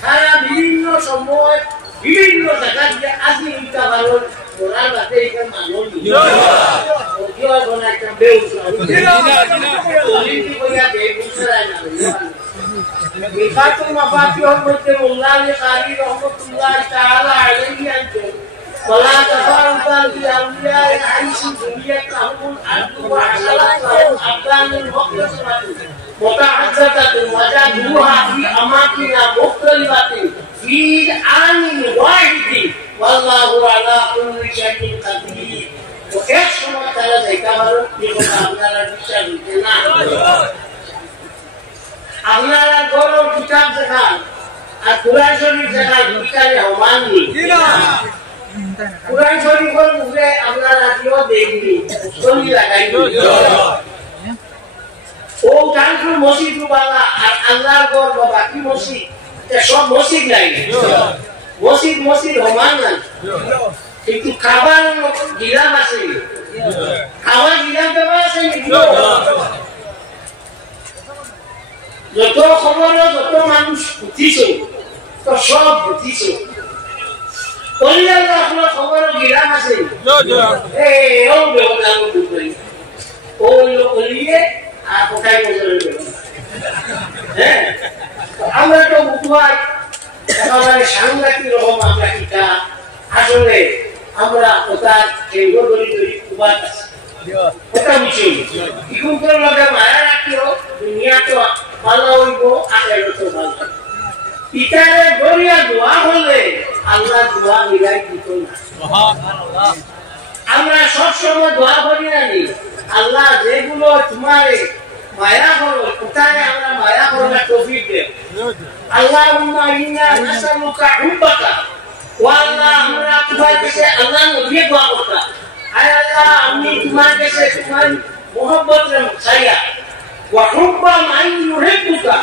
সারা বিভিন্ন সময় বিভিন্ন জায়গায় যে আজি ইটা ভালো ওরা বাদে এখানে মানুষ একটা বেউস মিকাতুল মাফাতিহর মধ্যে মোল্লা আলী কারি রহমাতুল্লাহ তাআলা আলাইহি আনছেন ওয়ালা তাফারুকান বি আউলিয়া আইশি দুনিয়াতাহুল আরদু ওয়া আশারাতুল আবদানুল মুখতাসিরাত মুতাআদ্দাদাতুল ওয়াজাদুহা ফি আমাকিনা মুখতালিফাতিন ফি আনিন ওয়াহিদিন ওয়াল্লাহু আলা কুল্লি শাইইন কাদির তো এক সময় তারা দেখা হলো যে আপনারা বিশ্বাস করতে না আপনারা গরো কিতাব দেখান আর কুরআন শরীফ দেখান কিতাবে হমাননি কুরআন শরীফের মুখে আপনারা দিও দেখনি শরীফ লাগাইনি ও কানপুর মসজিদ বাবা আর আল্লাহর ঘর বাবা কি মসজিদ সব মসজিদ নাই মসজিদ হমান না কিন্তু খাবার গিরাম আছে খাবার গিরাম দেওয়া আছে যত খবর যত মানুষ বুঝিছ তো সব বুঝিছ কলিয়ার আপনার খবর গিরাম আছে ও বেহদান বুঝাই ও কলিয়ে আর কোথায় বলতে হ্যাঁ আমরা তো বুঝাই একেবারে সাংঘাতিক রকম আমরা কিতা আসলে আমরা কোথায় কেন্দ্র ধরি ধরি কুবাত আছে ওটা বুঝি ইকুনটার লগে মায়া রাখিও দুনিয়া তো ভালো হইব আখের তো ভালো পিতারে গরিয়া দোয়া হলে আল্লাহ দোয়া মিলাই দিত না সুবহানাল্লাহ আমরা সব সময় দোয়া করি না নি আল্লাহ যেগুলো তোমারে মায়া করো কোথায় আমরা মায়া করার তৌফিক দে আল্লাহুম্মা ইন্না নাসআলুকা হুব্বাকা ওয়া আল্লাহ আমরা তোমার কাছে আল্লাহ নবী দোয়া করতা আয় আল্লাহ আমি তোমার কাছে তোমার মোহব্বত চাইয়া ওয়া হুব্বা মান ইউহিব্বুকা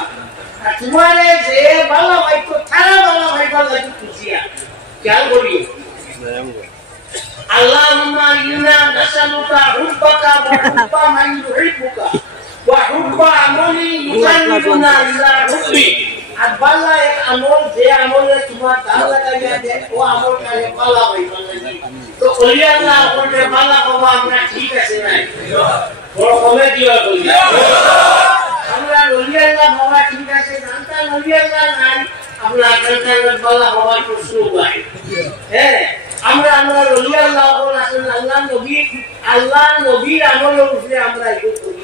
আর তোমারে যে ভালো হয়তো তারা ভালো হইবা লাগি খুশিয়া খেয়াল করি আল্লাহুম্মা ইন্না নাসআলুকা হুব্বাকা ওয়া হুব্বা মান ইউহিব্বুকা ওয়া হুব্বা আমালি ইউকাল্লিবুনা ইলা হুব্বি আর ভালো এক আমল যে আমলে তোমার ভালো লাগাইয়া দে ও আমল করে ভালো হইবা লাগি তো ওলি আল্লাহ বলে ভালো হবো আমরা ঠিক আছে নাই বড় কমে দিও বলি আমরা ওলি আল্লাহ হওয়া ঠিক আছে জানতা ওলি আল্লাহ নাই আমরা কালকার ভালো হওয়ার প্রশ্ন ভাই হ্যাঁ আমরা ওলি আল্লাহ বল আসলে আল্লাহ নবীর আমলের উপরে আমরা এগুলো করি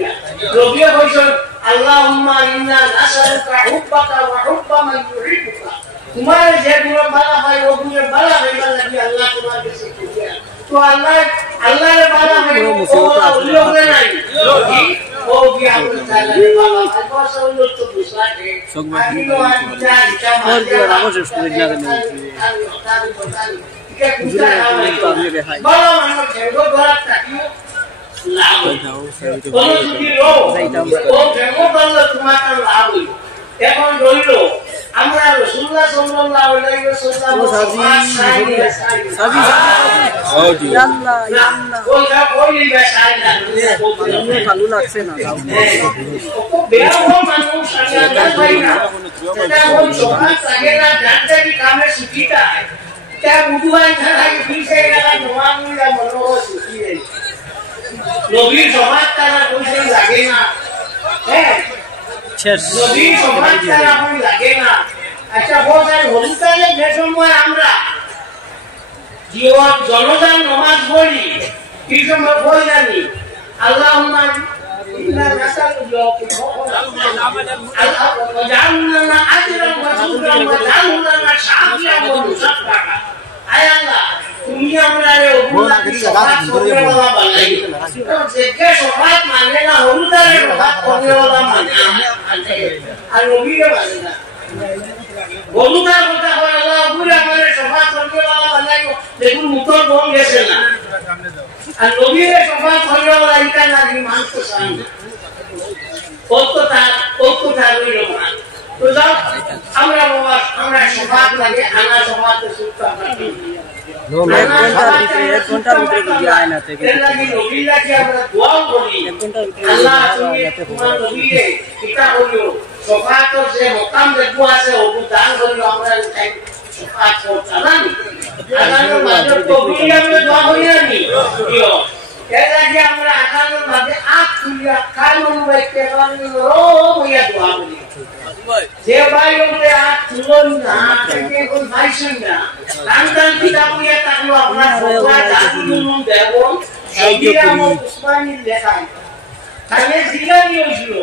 নবী বলেন আল্লাহুম্মা ইন্না নাসআলুকা হুব্বাকা ওয়া হুব্বা মান ইউহিব্বুকা তোমার যে গুণ ভালো হয় ও গুণ ভালো হইবা লাগি আল্লাহ তোমার কাছে করিয়া তো আল্লাহর ভালো হইব ও ওলিও নাই ও কি আপনি তাহলে ভালো হয় বস ওলিও তো বুঝাতে আমি তো আজ রামজ স্কুলে না কে কুতা ভালো মানুষ এগো ধরা থাকিও লাভ কোন যদি ও এগো ভালো তোমার লাভ হইব এখন রইল আমরা রাসূলুল্লাহ সাল্লাল্লাহু আলাইহি ওয়াসাল্লাম সাবি আল্লাহ আল্লাহ ওটা কইলি বেশাইনা ভালো লাগছে না ও বেয়াও মানুষ আল্লাহ ভাইনা এটা ওই সমাজ আগেরা জানতে কি কামে শিখিতা তা বুধবাই ছাড়া পিছে লাগা নোয়ামুলা মনো শিখিয়ে নবীর সমাজ তারা কইছে লাগে না হ্যাঁ নবী সমাজ তারা কই লাগে না আচ্ছা বলেন হলুতালে যে সময় আমরা জীবন জনগণ নামাজ পড়ি কি সময় বল জানি আল্লাহুম্মা ইন্না নাসালুকা আল্লাহ জান্নানা আজরান ওয়া যুরান ওয়া জান্নানা শাফিআন ওয়া মুসাফফাকা আয় আল্লাহ তুমি আমরারে ওগুলা কি সমাজ করনেওয়ালা বানাই যে সমাজ মানে না হলুতালে সমাজ করনেওয়ালা মানে আর নবীরে মানে না বলুদার কথা হয় আল্লাহ পুরো আমাদের সমাজ করনেওয়ালা বানাই দেখুন মুখর বম গেছে না আর নবীরে সমাজ করনেওয়ালা এটা না ইমান তো সামনে কতটা রইল না তো যাও আমরা সমাজ লাগে আনা সমাজ সুস্থ আমরা এক ঘন্টার ভিতরে বুঝি আয় না থেকে এর লাগি নবীলাকে আমরা দোয়া করি আল্লাহ তুমি তোমার নবীকে কিতা করিও সফাতর যে মকাম দেখবো আছে ওগু দান করিও আমরা তাই সফাত করতাম আগানোর মাঝে কবুলি আমরা দোয়া করি আমি দিও এর লাগি আমরা আগানোর মাঝে আখ খুলিয়া কানুন বাইতে বানি রো হইয়া দোয়া করি যে ভাই ওরে আখ তুলন না থেকে কোন ভাইছেন না কান্দান কিতাব নিয়ে থাকলো আপনার ফতোয়া জাদুলুম দেব সবিরা মো উসমানীর লেখা তাহলে জিলানি হইছিল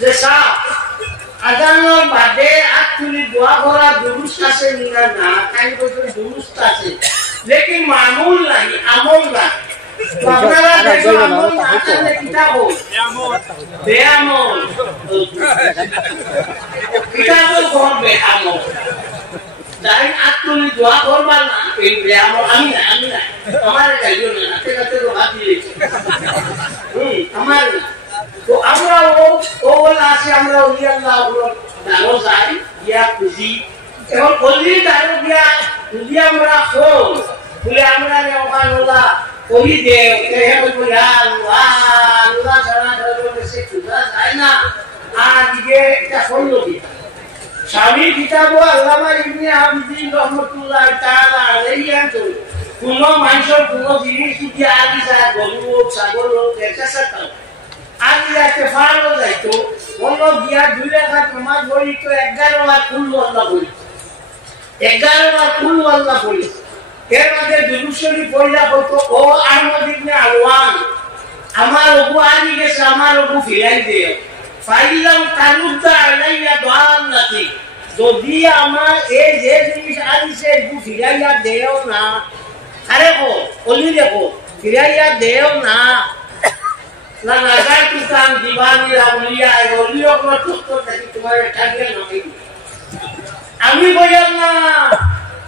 যে সাহ আজানোর বাদে আখ তুলি দোয়া করা দুরুস্ত আছে না না কাই বছর দুরুস্ত আছে লেকিন মামুল নাই আমল নাই আপনারা দেখো আমল না করলে কিতাব বেআমল কিতাব করবে আমল তাই আত্মনি দোয়া করবা না এই বেআমল আমি না আমার গাইও না কাছে তো হাত দিয়েছে আমার তো আমরা ও বলা আছে আমরা ওই আল্লাহ দাও যাই ইয়া খুশি এবং বলি দাও দিয়া আমরা ফোন বলে আমরা নেওয়ানোলা ওই দে কে বলে আল্লাহ সারা ধরে সে খুদা যায় না আর দিকে এটা হলো কি স্বামী কিতাব আল্লামা ইবনে আবিদিন রহমাতুল্লাহ তাআলা আলাইহি আনতো কোন মানুষের কোন জিনিস যদি আদি যায় গরু ছাগল এটা সাথে আদি যাতে ফালো যাইতো বলল গিয়া দুই রাকাত নামাজ পড়ি তো 11 বার কুল আল্লাহ বলি 11 বার কুল আল্লাহ বলি এর মধ্যে দুরুশরী পড়লা কত ও আহমদ ইবনে আলওয়ান আমার ওগু আনি গেছে আমার ওগু ফিরাই দিও ফাইলাম তারুদ্দা আলাইয়া দাল্লাতি যদি আমার এই যে জিনিস আনিছে ওগু ফিরাইয়া দেও না আরে গো বলি দেখো ফিরাইয়া দেও না না লাগাই তুকান দিবানি রাউলিয়া ওলিও কোন তো থাকি তোমার টাঙ্গে নয় আমি বললাম না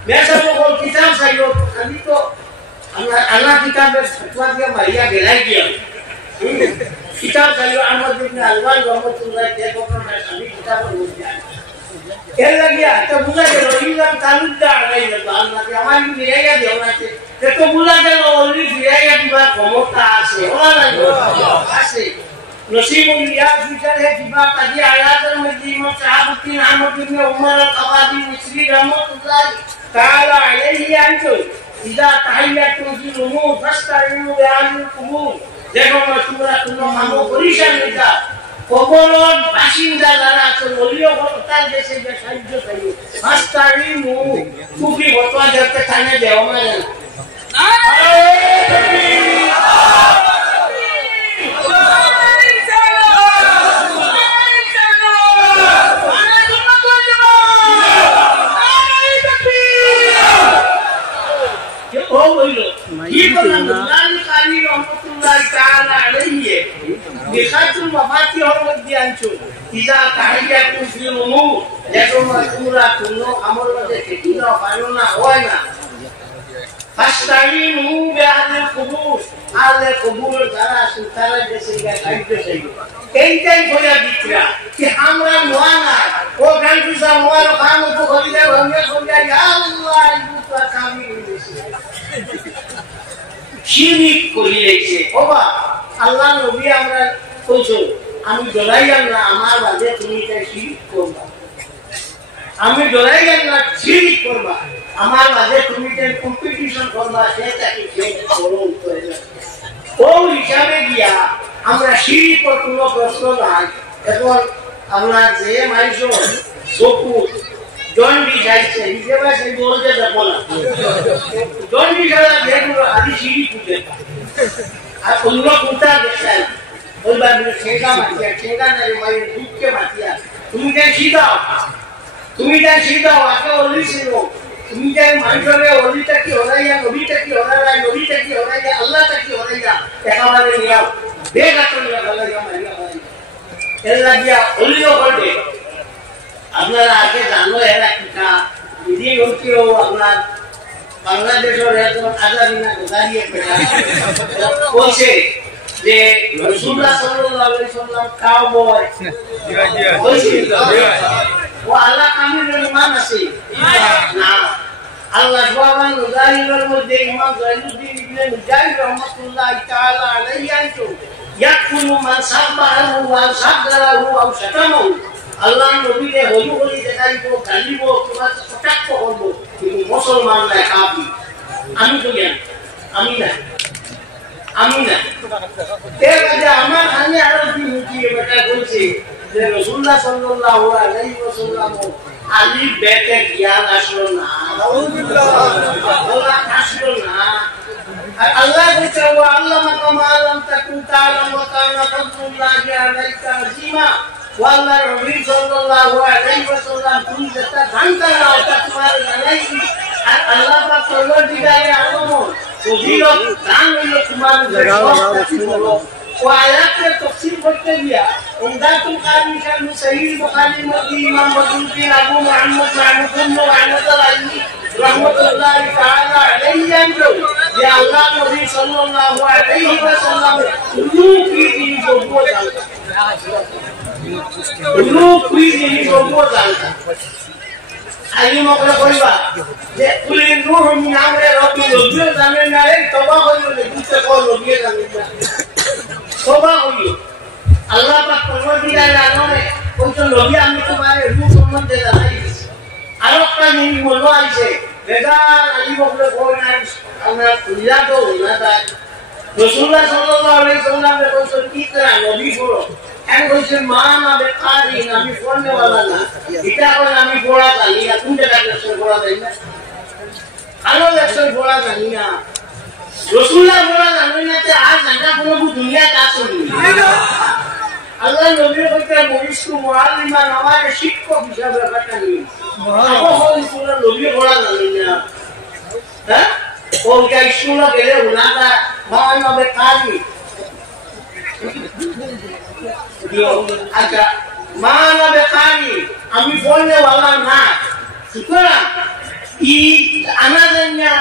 বেশা বল কিতাব চাইলো আমি তো আল্লাহ কিতাবের ফতোয়া দিয়ে মারিয়া গেলাই দিয়া কিতাব চাইলো আহমদ ইবনে আলওয়ান রহমাতুল্লাহ দেখো না আমি কিতাবের মধ্যে এর লাগিয়া তো বুঝা গেল ইলাম তালুদ্দা আলাইহি আল্লাহ কে আমার ফিরাইয়া দেও না তো বুঝা গেল ওলি ফিরাইয়া দিবা ক্ষমতা আছে ওলা নাই আছে নসিবুল ইয়াদ ফিচার হে দিবা কাজী আয়াতের মধ্যে ইমাম সাহাবুদ্দিন আহমদ ইবনে উমর আল-কাবাদি মিসরি রহমাতুল্লাহ তাআলা আলাইহি আনতো ইদা তাহিয়াতু ফিল উমুর ফাস্তাইনু বিআলিল কুবুর দেখো তোমরা কোনো মানো পরিশান নিতা কবরর বাসিন্দা যারা আছে ওলিও তার দেশে যে সাহায্য চাইও ফাস্তাইনু কুবরি ফতোয়া দিতে থানে দেও মানে বিখাতুল মাফাতিহ মধ্যে আনছো ইজা তাহিয়াতু ফিল উমুর দেখো তোমরা কোনো আমল মধ্যে কি না পারো না হয় না ফাস্তাইনু বিআলিল কুবুর আলে কুবুর যারা সুতারা দেশে গাইতে চাই এইটাই বলা দিতরা কি আমরা নোয়ানা ও গানজুসা মোয়ার কাম তো হলিদা রঙে কইয়া ইয়া আল্লাহ ইবুতা কামি হইছে শিরিক করিয়েছে বাবা আল্লাহ নবী আমরা কইছো আমি ডরাইলাম না আমার বাদে তুমি তাই শিরিক করবা আমি ডরাইলাম না শিরিক করবা আমার বাদে তুমি তাই কম্পিটিশন করবা সেটা কি করো করে ও হিসাবে গিয়া আমরা শিরিকের কোনো প্রশ্ন নাই এখন আমরা যে মাইছো সকু জন্ডি যাইছে হিসেবে সেই বলতে দেখো না জন্ডি যারা দেখো আদি শিরিক করে আর অন্য কোনটা দেখছেন ওই বাবু ঠেকা না রে ভাই দুঃখে মাতিয়া তুমি কেন শিখাও আগে ওলি ছিল তুমি কেন মানুষের ওলিটা কি হরাইয়া নবীটা কি হরাইয়া আল্লাহটা কি হরাইয়া একেবারে নিয়াও বেগাত নিয়া ভালো মারিয়া এর লাগিয়া ওলিও বলবে আপনারা আগে জানো এরা কিটা দিদি ওকেও আপনার বাংলাদেশের একজন আজাদিনা গোদারিয়ে পেটা বলছে যে রাসূলুল্লাহ সাল্লাল্লাহু আলাইহি ওয়াসাল্লাম কাউবয় ও আল্লাহ কামিলের মান আছে না আল্লাহ সুবহানাহু ওয়া তাআলার মধ্যে ইমাম জাইনুদ্দিন ইবনে মুজাহিদ রাহমাতুল্লাহ তাআলা আলাইহি আনতো ইয়াকুলু মান সাবাহু ওয়া সাদরাহু ওয়া শাতামাহু আল্লাহ নবীকে হলু হলি দেখাইব গালিব কিংবা কটাক্ষ করব কিন্তু মুসলমান না কাফির আমি তো জানি আমি না এর কাছে আমার খালি আরো কি মুখি বেটা বলছে যে রাসূলুল্লাহ সাল্লাল্লাহু আলাইহি ওয়াসাল্লাম আলী বেতে জ্ঞান আসলো না আউযুবিল্লাহ ওলা আসলো না আর আল্লাহ বলছে ওয়া আল্লামা কামা লাম তাকুন তাআলাম ওয়া কানা ফাদলুল্লাহি আলাইকা আযীমা ওয়া আল্লাহ নবী সাল্লাল্লাহু আলাইহি ওয়াসাল্লাম তুমি যেটা জানতা না ওটা তোমার জানাই আর আল্লাহ পাক পরবর্তীকালে আলম ওহিলো দান হলো তোমার জায়গা وآيات التفسير والتبيع ومدات القادم كان سيد البخاري مدي إمام بدر أبو محمد محمود بن محمد العلي رحمة الله تعالى عليه ينجو يا الله نبي صلى الله عليه وسلم قلوب في دين جبوة قلوب في دين جبوة أي مقرأ قريبا قل النور من عمر ربي ربي زمن عليك تباه لكي تقول ربي زمن তোবা হইল আল্লাহ পাক পরবর্তীকালে আননে কইতো নবী আমি তোমারে রূপ সম্বন্ধে জানাই দিছি আর একটা নিয়ম হলো আইছে বেদান আলী বকলে কোরআন আমরা ইলাদো না তাই রাসূলুল্লাহ সাল্লাল্লাহু আলাইহি ওয়াসাল্লাম কইতো কি করা নবী বলো এন কইছে মা না বেকারি আমি পড়নে वाला না এটা কোন আমি পড়া জানি না তুমি যেটা করছো পড়া জানি না আলো লেকচার পড়া জানি না রাসূলুল্লাহ বলা জানেন আজ জানা কোনো দুনিয়া কাছে নেই আল্লাহ নবী কইতে বলিসু মুআল্লিমা আমার শিক্ষক হিসাবে রাখা নেই আবহাওয়া পুরো নবী বলা জানেন না হ্যাঁ কোন কা স্কুলে গেলে উনাটা মানবে কালি আচ্ছা মানবে কালি আমি বলনে वाला না সুতরাং ই আনাজান্না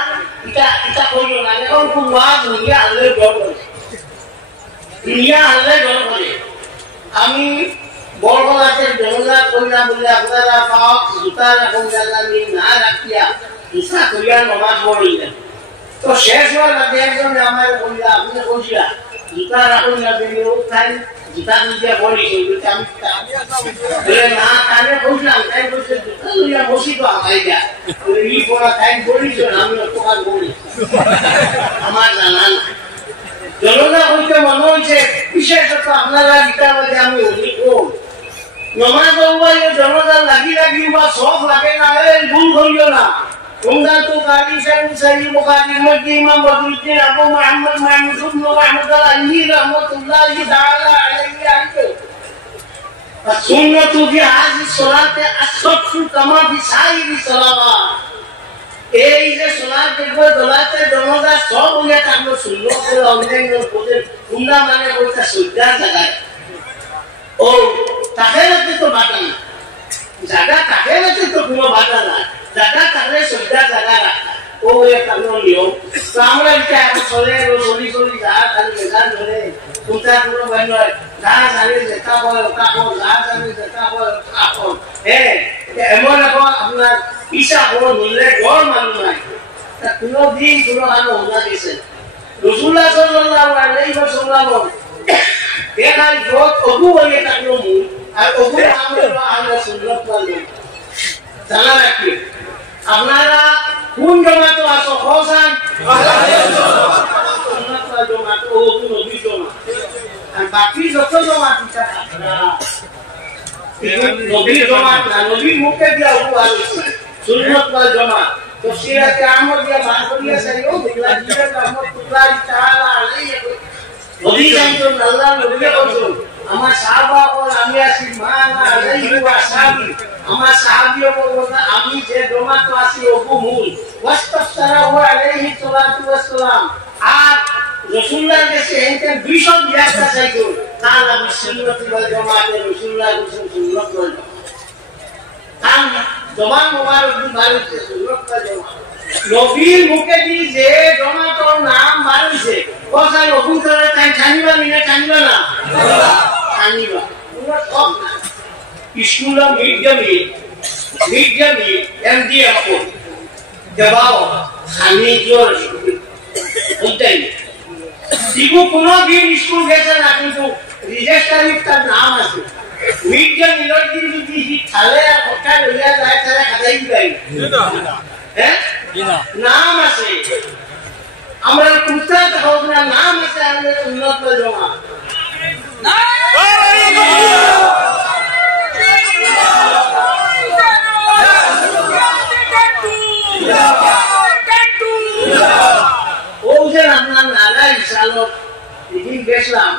এটা কইলো না এখন কোন ওয়াজ নিয়ে আল্লাহ করে আমি বড়গলাতের জনলা কইলা বলে আপনারা পাক জুতা রাখুন জানি না রাখিয়া ইসা কইয়া নামাজ পড়িলেন তো শেষ হওয়ার আগে একজন আমার কইলা আপনি কইলা জুতা রাখুন না দিনে উঠাই জুতা দিয়ে পড়ি কিন্তু আমি বলে না কানে কইলাম তাই বলছে জুতা লইয়া বসি তো আমায় যা বলে ই পড়া তাই পড়িছ আমি তোমার বলি আমার জানা না জনলা হইতে মনে হইছে বিশেষত আপনারা গীতা বলে আমি বলি ও নমাজ পড়ায় জনলা লাগি বা সব লাগে না ভুল হইল না তোমরা তো গাড়ি সাইড বুখারী মধ্যে ইমাম বদরুদ্দিন আবু মুহাম্মদ মাহমুদ ইবনে মুহাম্মদ আল-আলী রাহমাতুল্লাহি তাআলা আলাইহি আনতো সুন্নাতু ফি হাযি সালাতে আসফু কামা ফি সাইরি সালাওয়াত এই যে সালাত দেখো দলাতে জনতা সব উল্লেখ আমরা সুন্নাত করে অনলাইন করে তোমরা মানে কইতা সুজা জায়গায় ও তাহেরাতে তো বাটা না জায়গা তাহেরাতে তো কোনো বাটা না জায়গা তাহলে সুজা জায়গা রাখা ও একটা নিয়ম তো আমরা এটা চলে চলি যা খালি বেজার ধরে কোনটা কোনো ভয় নয় যা জানি যেটা বলে কাপড় যা জানি যেটা বলে কাপড় হ্যাঁ এমন এখন আপনার পিসা কোনো ধরলে গড় মানুষ নাই কোনো দিন কোনো আলো হোনা দিয়েছে রাসূলুল্লাহ সাল্লাল্লাহু আলাইহি ওয়াসাল্লাম দেখাই যত অবু বলে থাকলো মূল আর অবু আমরা আল্লাহ সুন্নাত বলে জানা রাখি আপনারা কোন জমাত আছো হোসেন সুন্নাত জমাত ও নবী জমাত আর বাকি যত জমাত আছে নবী জমাত না নবী মুখে দিয়া ও আছে সুন্নাত জমাত তফসিরাতে আহমদ দিয়া বানকরিয়া সাইও বিগলা জিয়া রহমাতুল্লাহি তাআলা আলাইহি নবী জানতো আল্লাহ নবী বলছো আমার সাহাবা ও আমি আছি মানা আলাইহি ওয়া সাহাবী আমার সাহাবীও বলতো আমি যে জমাত আছি ওগো মূল ওয়াস্তাফসারাহু আলাইহি সাল্লাতু ওয়াসসালাম আর রাসূলুল্লাহ কাছে এতে 200 ব্যাখ্যা চাইতো তাআলা সুন্নাত ওয়াল জামাতে রাসূলুল্লাহ সুন্নাত ওয়াল কাম জমান মোবারক দিন বাড়িতে সুন্নাত ওয়াল জামাত নবীর মুখে দিয়ে যে জমাতর নাম বাড়িছে কথা নবী করে তাই জানিবা না জানিবা না জানিবা পুরো সব না school mid day meal MD আপন দেবাও আমি জোর বুঝতেই দিগু কোনো দিন স্কুল গেছে না কিন্তু রেজিস্টারে তার নাম আছে মিডিয়া মিলতি যদি থালে আর কথা লইয়া যায় তারা খাদাই দিই হ্যাঁ নাম আছে আমরা কুত্তা হোক না নাম আছে আমাদের উন্নত জমা ও যে আপনার নানা ইসালো এদিন গেছিলাম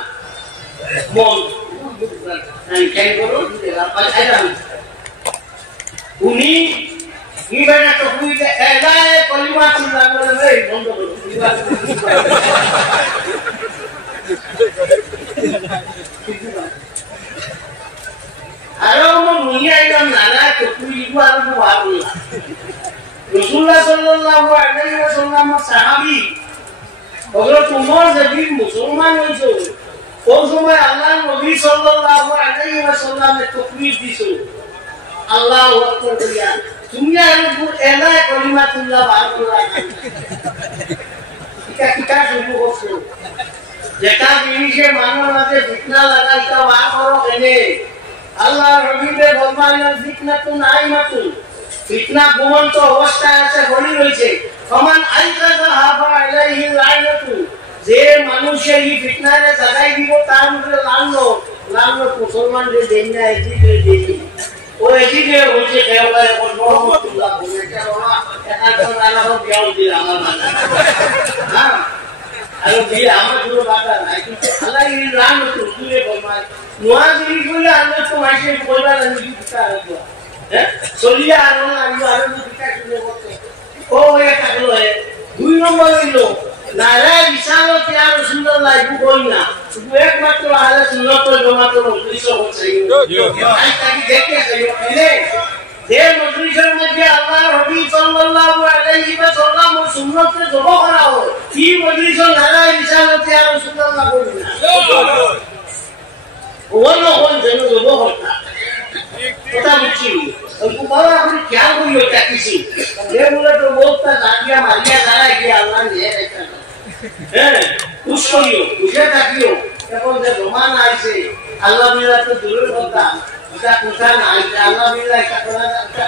মন আমি কেন করো উনি ইবানা তো বুঝতে এলায় কলিমা চিন্তা করে বন্ধ করো আরো মুনিয়া একদম নানা তো কুইবু আর বাবু রাসূলুল্লাহ সাল্লাল্লাহু আলাইহি ওয়াসাল্লাম সাহাবী হযরত উমর যখন মুসলমান হইছে ওই সময় আল্লাহর নবী সাল্লাল্লাহু আলাইহি ওয়াসাল্লাম তাকবীর দিছো আল্লাহু আকবার বলিয়া তুমি আর এলায় কলিমাতুল্লাহ বারকুল্লাহ এটা শুরু করছো যেটা জিনিসে মানুষ আছে ফিতনা লাগাইতা বার করো কেনে আল্লাহ রবিবে বলমানের ফিতনা তো নাই মাতুন ফিতনা ঘুমন্ত অবস্থায় আছে বলি রয়েছে সমান আইকাদা হাফা আলাইহি লাইনাতু যে মানুষে এই ফিতনারে জাগাই দিব তার মধ্যে লানলো মুসলমানদের দেন না এদিকে দেই ও এদিকে হচ্ছে কেওয়া রহমতুল্লাহ বলে কেওয়া একটা জানা হোক কেউ দিল আমার মাথা হ্যাঁ আর এই আমার পুরো বাতা নাই কিন্তু আল্লাহ এই লানতো তুলে বলমায় নোয়া জিনিস বলে আল্লাহ তো মাইসে বলবা না কি কথা রাখবো হ্যাঁ চলিয়া আর না আমি আর দিকা শুনে বলতে ও এটা হলো দুই নম্বর হইলো নারা বিশালত ইয়া রাসূলুল্লাহ ইবু কই না শুধু একমাত্র আহলে সুন্নাত ওয়াল জামাত মজলিস হচ্ছে আই তাকি দেখে যে যে মজলিসের মধ্যে আল্লাহ নবী সাল্লাল্লাহু আলাইহি ওয়াসাল্লাম সুন্নাতে জমা করা হয় কি মজলিস নারা বিশালত ইয়া রাসূলুল্লাহ কই না ওনো কোন যেন জমা হতা কথা বুঝছি ওই বাবা আপনি क्या बोलियो क्या किसी ये बोले तो बहुत जागिया मारिया जाए कि अल्लाह ने ऐसा हैं खुश करियो खुशे থাকিও এখন যে রোমান আইছে আল্লাহ মিলা তো দূরের কথা এটা কথা না আইছে আল্লাহ মিলা এটা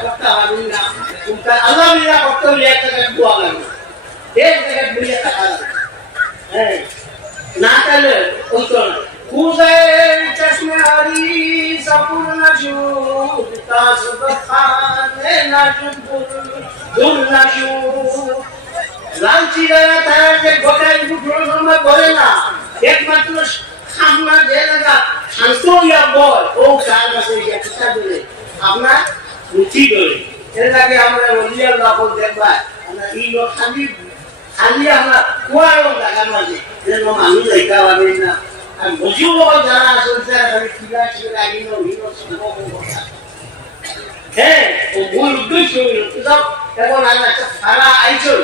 কথা হবে না এটা আল্লাহ মিলা করতে হলে একটা দোয়া লাগবে এক জায়গা বুঝে টাকা হ্যাঁ না তাহলে ওই তো খুদে চশমে হরি সপূর্ণ জুত তাসবখানে নাজুদ দুর্নাজুদ লাঞ্চিরা তারা যে গোটাই প্রথমে বলে না একমাত্র সামনা যে লাগা শান্ত হইয়া বল ও কার কাছে একটা বলে আপনার রুচি করে এর লাগে আমরা ওলিয়ার লাভল দেখবা আমরা এই লোক খালি আমরা কোয়ারও জায়গা মাঝে যেন মানুষ দেখা পাবে না আর বুঝিও যারা আসলে আমি কিলা লাগিল হিনো সম্ভব কথা হ্যাঁ ও মূল উদ্দেশ্য হইল সব এখন আমরা সারা আইছো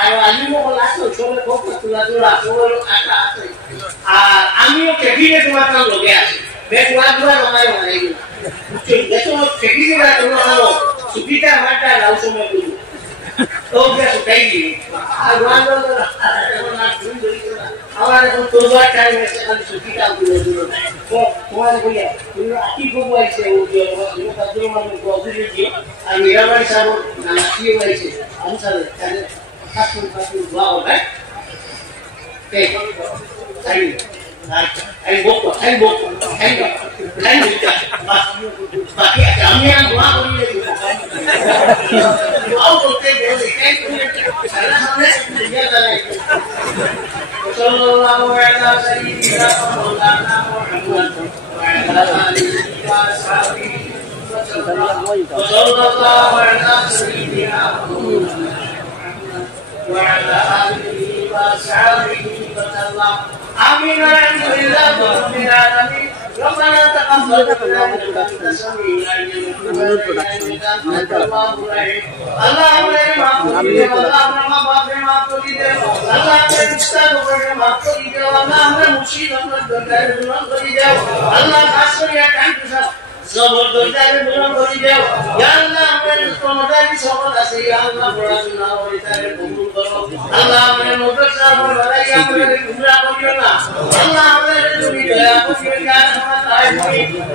আর আলিমো লাসো সবে খুব তুলা সবে আটা আছে আর আমিও কেবিনে তোমার লগে আছি বেটুয়া নয় বুঝছো দেখো কেবিনে তোমার সুবিধা মাটা লাউ সময় বুঝো তো বেশ তাই আর ওয়ান্ডো না তুমি বলিছো না আমার এখন তোরবার টাইম আছে খালি সুবিধা করে দিল তো তোমার বলিয়া তুমি আকি কবু আইছে ও যে তাদের মানে গজরে দিও আর মিরাবাই সাহেব না কি হইছে আনসার তাহলে কাকুন দোয়া হবে এই তাই আই বকো বাকি আমি আর দোয়া করি আও বলতে বলে এই সারা সামনে দিয়া দাঁড়াই sallallahu ala sayyidina maulana muhammad wa ala alihi wa sahbihi sallallahu ala sayyidina wa ala alihi wa sahbihi sallam amin alhamdulillah rabbil alamin ربنا تقبل منا انك سميع عليم اللهم معف لي اللهم معف لي اللهم استغفر معف لي اللهم مشيد الله خاص يا كان সবর দরজারে পূরণ করে দাও ইয়া আল্লাহ আমাদের তোমাদের সবর আছে ইয়া আল্লাহ পড়াশোনা করে তারে কবুল করো আল্লাহ আমাদের মাদ্রাসা পড়াই আমাদের গুমরা করিও না আল্লাহ আমাদের তুমি দয়া করিও ইয়া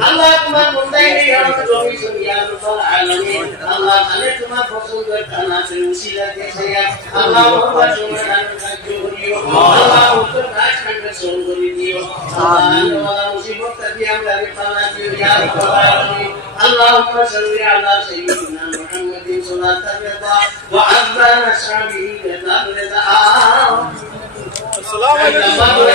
আল্লাহ তোমার বন্দাই নেই আমাদের জমি শুনি ইয়া রাব্বাল আলামিন আল্লাহ তাআলা তোমার পছন্দের কানাতে উসিলা দিয়েছে আল্লাহ তোমার সমাধান কার্য করিও আল্লাহ উত্তর কাজ করতে সহজ করে দিও আল্লাহ মুসিবত থেকে আমরা পানা দিও ইয়া রাব্বাল আলামিন اللهم صل على سيدنا محمد صلاة الرضا وعظم نشره الرضا السلام عليكم